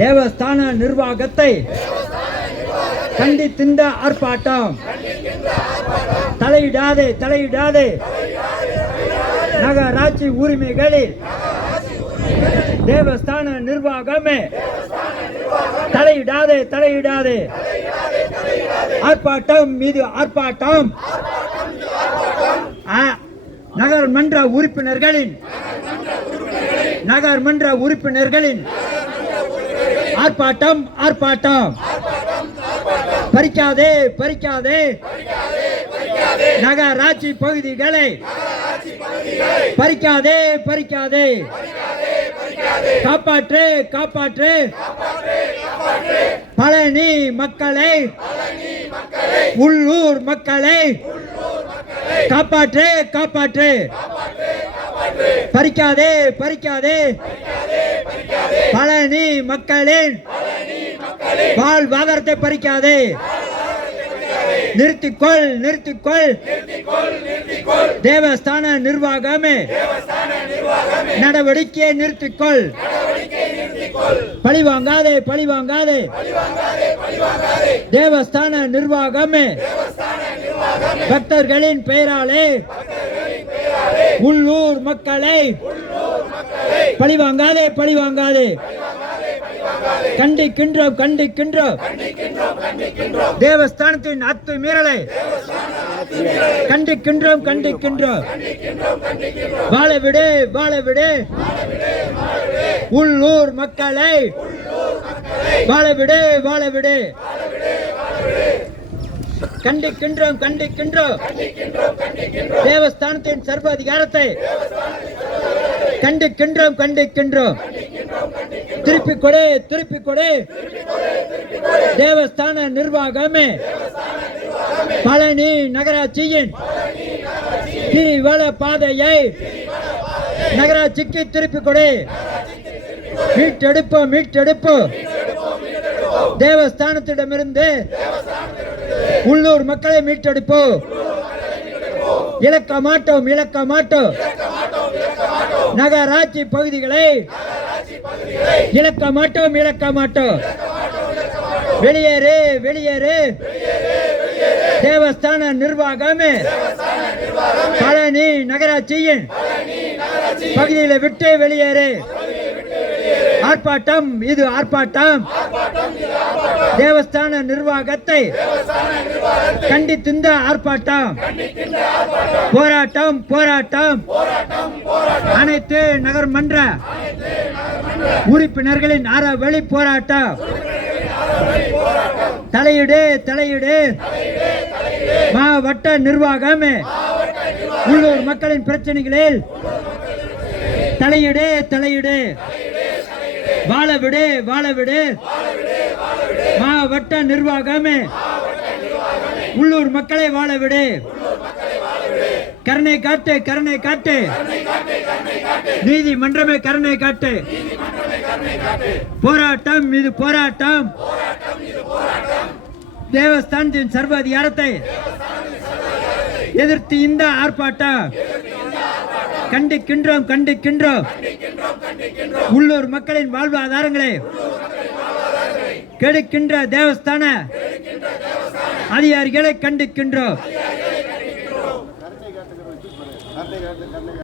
தேவஸ்தான நிர்வாகத்தை கண்டித்திந்த ஆர்ப்பாட்டம். தலையிடாதே தலையிடாதே நகராட்சி உரிமைகளில் தேவஸ்தான நிர்வாகமே தலையிடாதே தலையிடாதே. ஆர்ப்பாட்டம் மீது ஆர்ப்பாட்டம். நகர்மன்ற உறுப்பினர்களின் ஆர்ப்பாட்டம் ஆர்ப்பாட்டம். பறிக்காதே பறிக்காதே நகராட்சி பகுதிகளை பறிக்காதே பறிக்காதே. காப்பாற்று காப்பாற்று பழனி மக்களை, உள்ளூர் மக்களை காப்பாற்று காப்பாற்று. பறிக்காதே பறிக்காதே பழனி மக்களின் வாழ்வாதாரத்தை பறிக்காதே. நிறுத்திக்கொள் நிறுத்திக்கொள் தேவஸ்தான நிர்வாகமே நடவடிக்கையை நிறுத்திக்கொள். பழிவாங்காதே பழிவாங்காதே தேவஸ்தான நிர்வாகமே பக்தர்களின் பெயராலே உள்ளூர் மக்களை பழிவாங்காதே பழிவாங்காதே. கண்டிக்கின்றோம் கண்டிக்கின்றோம் தேவஸ்தானத்தின் அத்துமீறலை கண்டிக்கின்றோம் கண்டிக்கின்றோம். வாழவிடு வாழவிடு உள்ளூர் மக்களை வாழவிடு வாழவிடு. கண்டிக்கின்றோம் கண்டிக்கின்றோம் தேவஸ்தானத்தின் சர்வ அதிகாரத்தை கண்டிக்கின்றோம் கண்டிக்கின்றோம். திருப்பிக் கொடு திருப்பிக் கொடு தேவஸ்தான நிர்வாகமே பழனி நகராட்சியின் கிரிவல பாதையை நகராட்சிக்கு திருப்பிக் கொடு. மீட்டெடுப்போம் மீட்டெடுப்போம் தேவஸ்தானத்திடமிருந்து உள்ளூர் மக்களை மீட்டெடுப்போம். இழக்க மாட்டோம் இழக்க மாட்டோம் நகராட்சி பகுதிகளை இழக்க மாட்டோம் இழக்க மாட்டோம். வெளியேறு வெளியேறு தேவஸ்தான நிர்வாகமே பழனி நகராட்சியின் பகுதிகளை விட்டு வெளியேறு. ஆர்ப்பாட்டம் இது ஆர்ப்பாட்டம். தேவஸ்தான நிர்வாகத்தை கண்டித்திந்த ஆர்ப்பாட்டம். போராட்டம் போராட்டம். அனைத்து நகர்மன்ற உறுப்பினர்களின் அறவழி போராட்டம். தலையிடு தலையிடு மாவட்ட நிர்வாகமே உள்ளூர் மக்களின் பிரச்சனைகளில் தலையிடு தலையிடு. வாழவிடு வாழவிடு மாவட்ட நிர்வாகமே உள்ளூர் மக்களை வாழவிடு. கருணை காட்டு கருணை காட்டு நீதிமன்றமே கருணை காட்டு. போராட்டம் இது போராட்டம். தேவஸ்தானத்தின் சர்வ அதிகாரத்தை எதிர்த்து இந்த ஆர்ப்பாட்டம். கண்டிக்கின்றோம் கண்டிக்கின்றோம் உள்ளூர் மக்களின் வாழ்வாதாரங்களை கெடுக்கின்ற தேவஸ்தான அதிகாரிகளை கண்டிக்கின்றோம்.